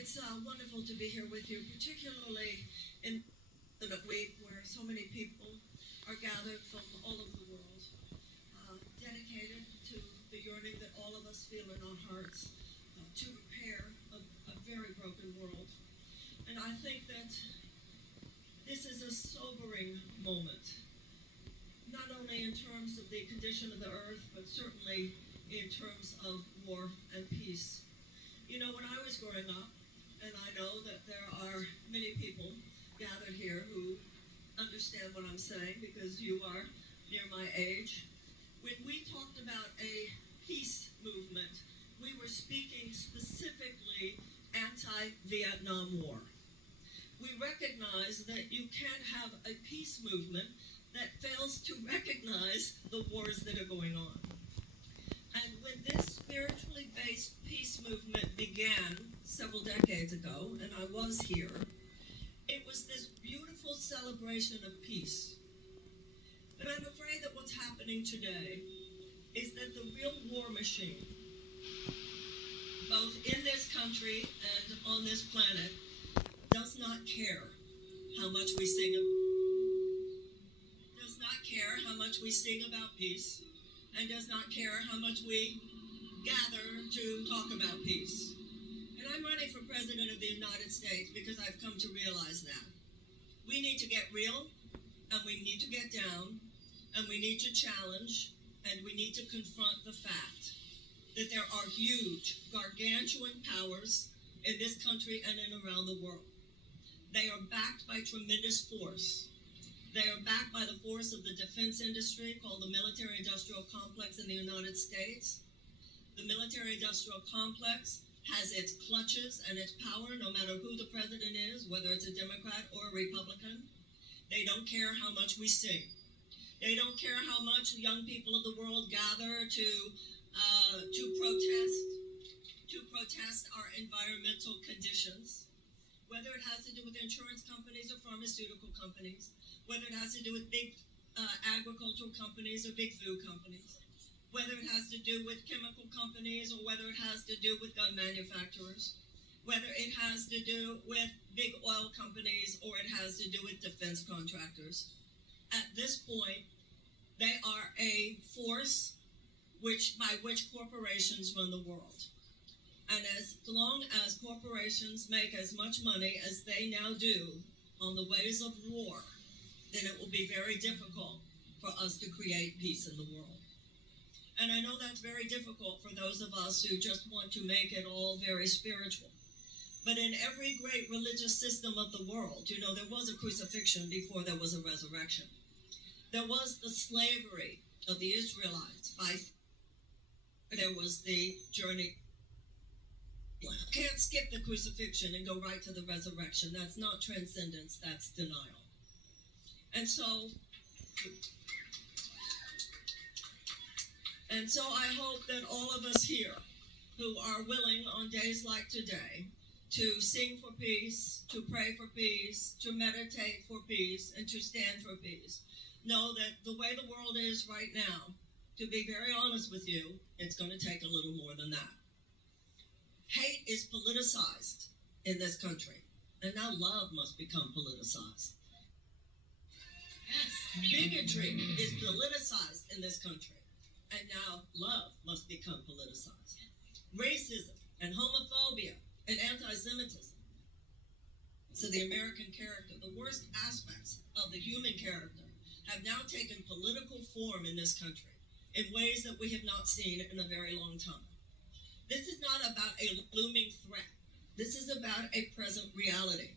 It's wonderful to be here with you, particularly in a week where so many people are gathered from all over the world, dedicated to the yearning that all of us feel in our hearts to repair a very broken world. And I think that this is a sobering moment, not only in terms of the condition of the earth, but certainly in terms of war and peace. You know, when I was growing up, and I know that there are many people gathered here who understand what I'm saying because you are near my age. When we talked about a peace movement, we were speaking specifically anti-Vietnam War. We recognize that you can't have a peace movement that fails to recognize the wars that are going on. And when this spiritually based peace movement began several decades ago, and I was here, it was this beautiful celebration of peace. But I'm afraid that what's happening today is that the real war machine, both in this country and on this planet, does not care how much we sing about peace, and does not care how much we gather to talk about peace. And I'm running for President of the United States because I've come to realize that. We need to get real, and we need to get down, and we need to challenge, and we need to confront the fact that there are huge, gargantuan powers in this country and in around the world. They are backed by tremendous force. They are backed by the force of the defense industry called the military-industrial complex in the United States. The military-industrial complex has its clutches and its power no matter who the president is, whether it's a Democrat or a Republican. They don't care how much we sing. They don't care how much young people of the world gather to protest our environmental conditions, whether it has to do with insurance companies or pharmaceutical companies, whether it has to do with big agricultural companies or big food companies, whether it has to do with chemical companies or whether it has to do with gun manufacturers, whether it has to do with big oil companies or it has to do with defense contractors. At this point, they are a force by which corporations run the world. And as long as corporations make as much money as they now do on the ways of war, then it will be very difficult for us to create peace in the world. And I know that's very difficult for those of us who just want to make it all very spiritual. But in every great religious system of the world, you know, there was a crucifixion before there was a resurrection. There was the slavery of the Israelites. There was the journey. Can't skip the crucifixion and go right to the resurrection. That's not transcendence, that's denial. And so I hope that all of us here who are willing on days like today to sing for peace, to pray for peace, to meditate for peace, and to stand for peace, know that the way the world is right now, to be very honest with you, it's going to take a little more than that. Hate is politicized in this country, and now love must become politicized. Yes, bigotry is politicized in this country, and now love must become politicized. Racism and homophobia and anti-Semitism. So the American character, the worst aspects of the human character, have now taken political form in this country in ways that we have not seen in a very long time. This is not about a looming threat. This is about a present reality.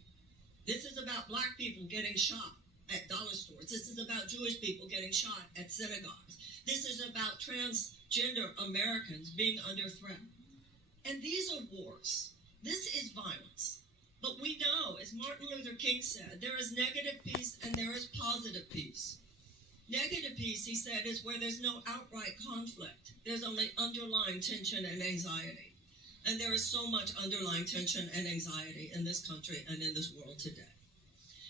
This is about black people getting shot at dollar stores. This is about Jewish people getting shot at synagogues. This is about transgender Americans being under threat. And these are wars. This is violence. But we know, as Martin Luther King said, there is negative peace and there is positive peace. Negative peace, he said, is where there's no outright conflict. There's only underlying tension and anxiety. And there is so much underlying tension and anxiety in this country and in this world today.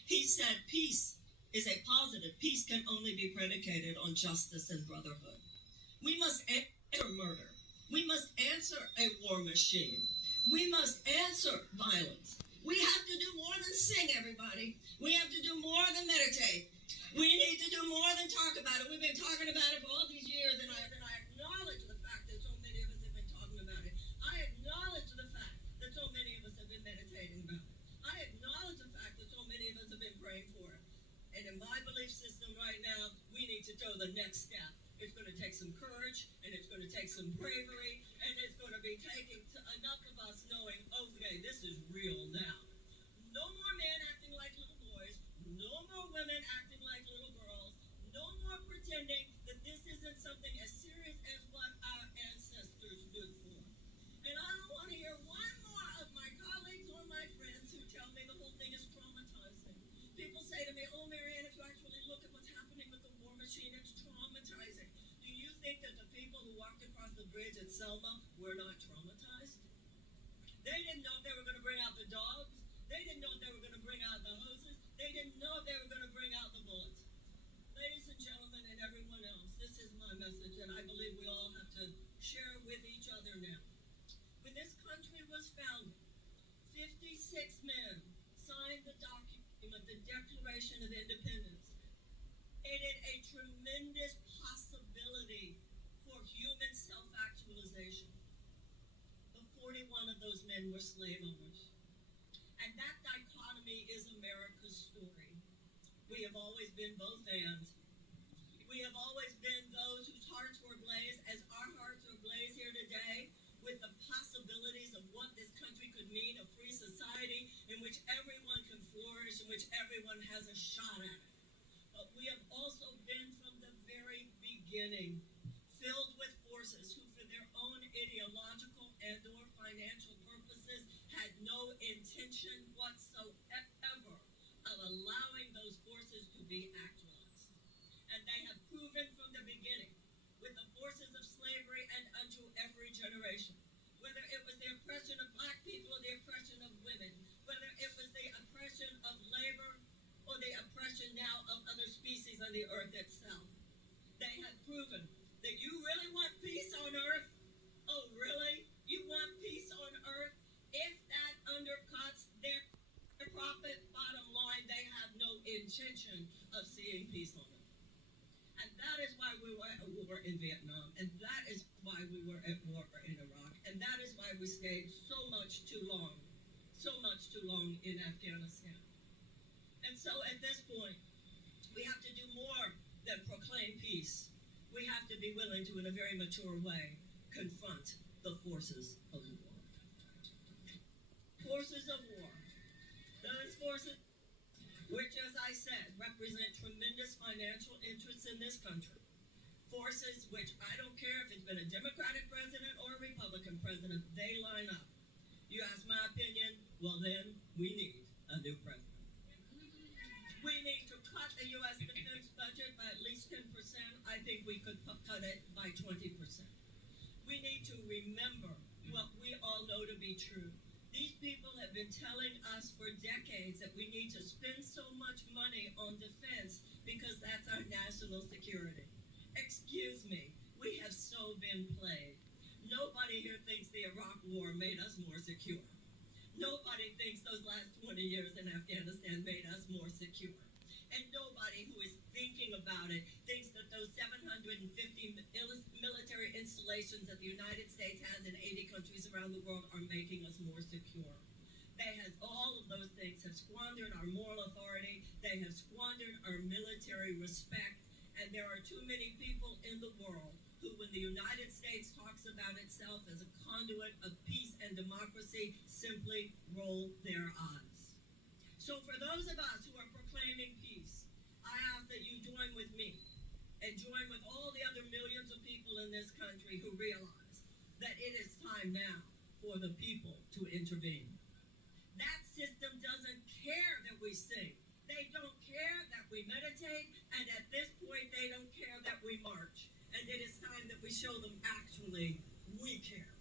He said peace is a positive. Peace can only be predicated on justice and brotherhood. We must answer murder. We must answer a war machine. We must answer violence. We have to do more than sing, everybody. We have to do more than meditate. We need to do more than talk about it. We've been talking about it for all these years, and I acknowledge the fact that so many of us have been talking about it. I acknowledge the fact that so many of us have been meditating about it. I acknowledge the fact that so many of us have been praying for it. And in my belief system right now, we need to go the next step. It's going to take some courage, and it's going to take some bravery, and it's going to be taking enough of us knowing, okay, this is real now. No more men acting like little boys. No more women acting like little girls. No more pretending that this isn't something as serious as what our ancestors stood for. And I don't want to hear one more of my colleagues or my friends who tell me the whole thing is traumatizing. People say to me, oh, Marianne, if you actually look at what's happening with the war machine, it's traumatizing. Do you think that the people who walked across the bridge at Selma were not traumatized? They didn't know if they were going to bring out the dogs. They didn't know if they were going to bring out the hoses. They didn't know if they were going to bring out the bullets. Ladies and gentlemen and everyone else, this is my message, and I believe we all have to share with each other now. When this country was founded, 56 men signed the document, the Declaration of Independence. It is a tremendous possibility for human self-actualization. But 41 of those men were slave owners. And that dichotomy is America's story. We have always been both and. We have always been those whose hearts were ablaze, as our hearts are ablaze here today, with the possibilities of what this country could mean, a free society in which everyone can flourish, in which everyone has a shot at it. But we have also been from the very beginning filled with forces who, for their own ideological and or financial purposes, had no intention whatsoever of allowing those forces to be actualized. And they have proven from the beginning, with the forces of slavery and unto every generation, whether it was the oppression of black people or the oppression of women, whether it was the oppression of labor or the oppression now of other species on the earth itself. They have proven that you really want peace on earth? Oh, really? You want peace on earth? If that undercuts their profit bottom line, they have no intention of seeing peace on earth. And that is why we were at war in Vietnam, and that is why we were at war in Iraq, and that is why we stayed so much too long in Afghanistan. And so at this point, we have to do more than proclaim peace. We have to be willing to, in a very mature way, confront the forces of war. Forces of war. Those forces, which, as I said, represent tremendous financial interests in this country. Forces which, I don't care if it's been a Democratic president or a Republican president, they line up. You ask my opinion, well then, we need a new president. We need to cut the U.S. defense budget by at least 10%. I think we could cut it by 20%. We need to remember what we all know to be true. These people have been telling us for decades that we need to spend so much money on defense because that's our national security. Excuse me, we have so been played. Nobody here thinks the Iraq War made us more secure. Nobody thinks those last 20 years in Afghanistan made us more secure. And nobody who is thinking about it thinks that those 750 military installations that the United States has in 80 countries around the world are making us more secure. All of those things have squandered our moral authority. They have squandered our military respect. And there are too many people in the world who, when the United States talks about itself as a conduit of peace and democracy, simply roll their eyes. So for those of us who are proclaiming peace, I ask that you join with me and join with all the other millions of people in this country who realize that it is time now for the people to intervene. That system doesn't care that we sing. They don't care that we meditate, and at this point, they don't care that we march. And it is time that we show them actually we care.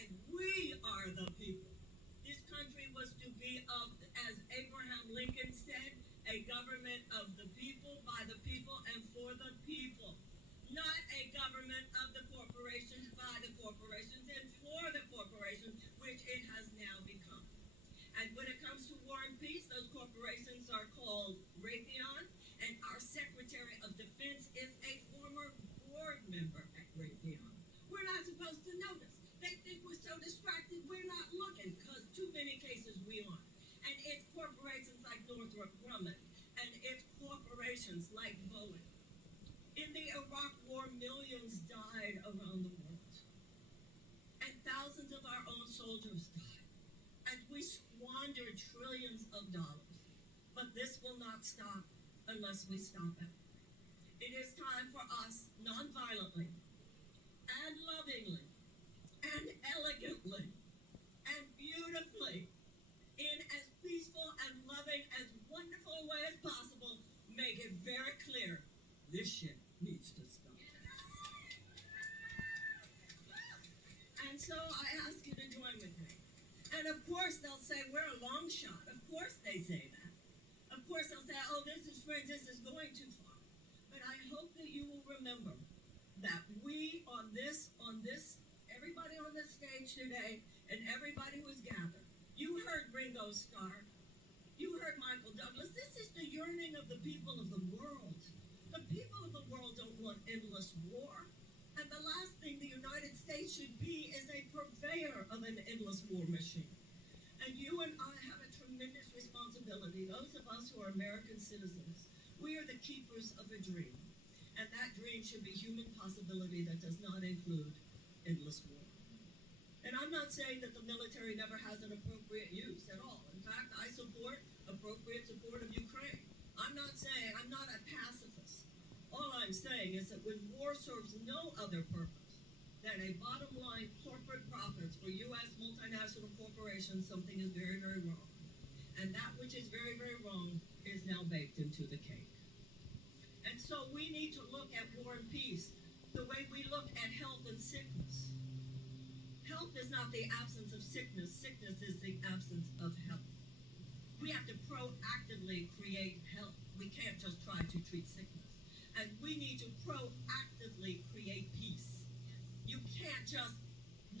And we are the people. This country was to be of, as Abraham Lincoln said, a government of the people, by the people, and for the people. Not a government of the corporations, by the corporations, and for the corporations, which it has Northrop Grumman, and its corporations like Boeing. In the Iraq War, millions died around the world, and thousands of our own soldiers died, and we squandered trillions of dollars. But this will not stop unless we stop it. It is time for us, nonviolently and lovingly and elegantly and beautifully, in as peaceful and loving, as wonderful a way as possible, make it very clear this shit needs to stop. And so I ask you to join with me. And of course they'll say, we're a long shot. Of course they say that. Of course they'll say, oh, this is fringe, this is going too far. But I hope that you will remember that we on this, everybody on this stage today, and everybody who is gathered, you heard Ringo Starr, you heard Michael Douglas. This is the yearning of the people of the world. The people of the world don't want endless war. And the last thing the United States should be is a purveyor of an endless war machine. And you and I have a tremendous responsibility. Those of us who are American citizens, we are the keepers of a dream. And that dream should be human possibility that does not include endless war. And I'm not saying that the military never has an appropriate use at all. In fact, I support appropriate support of Ukraine. I'm not a pacifist. All I'm saying is that when war serves no other purpose than a bottom line corporate profits for U.S. multinational corporations, something is very, very wrong. And that which is very, very wrong is now baked into the cake. And so we need to look at war and peace the way we look at health and sickness. Health is not the absence of sickness. Sickness is the absence of health. We have to proactively create health. We can't just try to treat sickness. And we need to proactively create peace. You can't just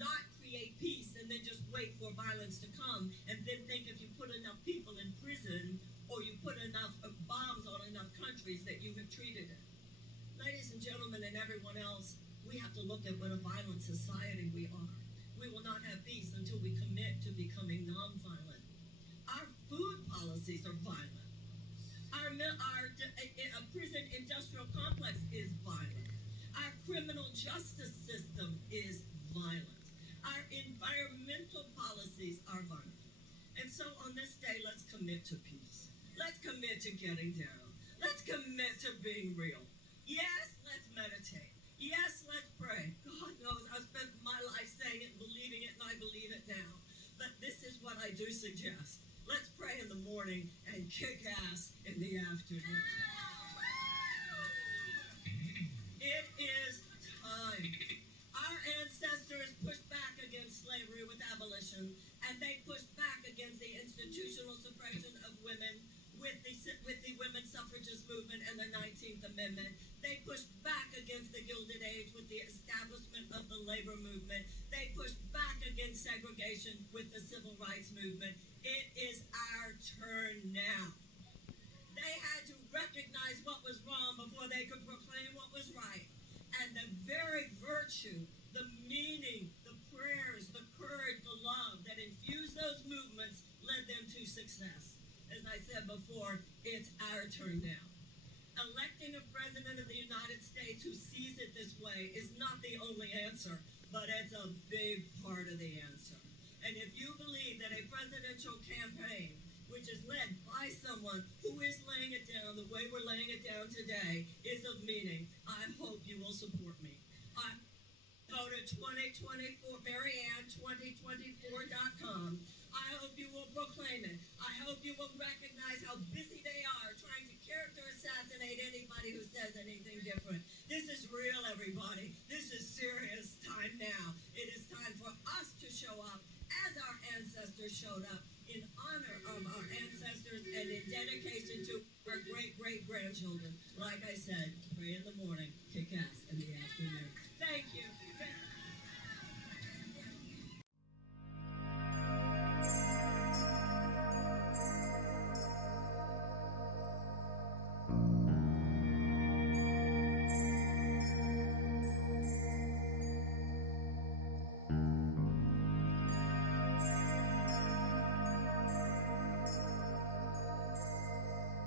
not create peace and then just wait for violence to come and then think if you put enough people in prison or you put enough bombs on enough countries that you have treated it. Ladies and gentlemen and everyone else, we have to look at what a violent society we are. We will not have peace until we commit to becoming nonviolent. Our food policies are violent. Our prison industrial complex is violent. Our criminal justice system is violent. Our environmental policies are violent. And so on this day, let's commit to peace. Let's commit to getting down. Let's commit to being real. Yes, let's meditate. Yes, let's pray. God knows I've spent my life saying it, believing it, and I believe it now. But this is what I do suggest. Let's pray in the morning and kick ass in the afternoon. It is time. Our ancestors pushed back against slavery with abolition, and they pushed back against the institutional suppression of women with the women's suffragist movement and the 19th Amendment. They pushed back against the Gilded Age with the establishment of the labor movement. They pushed back against segregation with the civil rights movement. It is our turn now. They had to recognize what was wrong before they could proclaim what was right. And the very virtue, the meaning, the prayers, the courage, the love that infused those movements led them to success. As I said before, it's our turn now. Electing a president of the United States who sees it this way is not the only answer, but it's a big part of the answer. And if you believe that a presidential campaign, which is led by someone who is laying it down the way we're laying it down today, is of meaning, I hope you will support me. Go to 2024, Marianne2024.com. I hope you will proclaim it. I hope you will recognize how busy they are trying to character assassinate anybody who says anything different. This is real, everybody. This is serious time now. It is time for us to show up as our ancestors showed up, in honor of our ancestors and in dedication to our great-great-grandchildren. Like I said, pray in the morning, kick ass in the afternoon.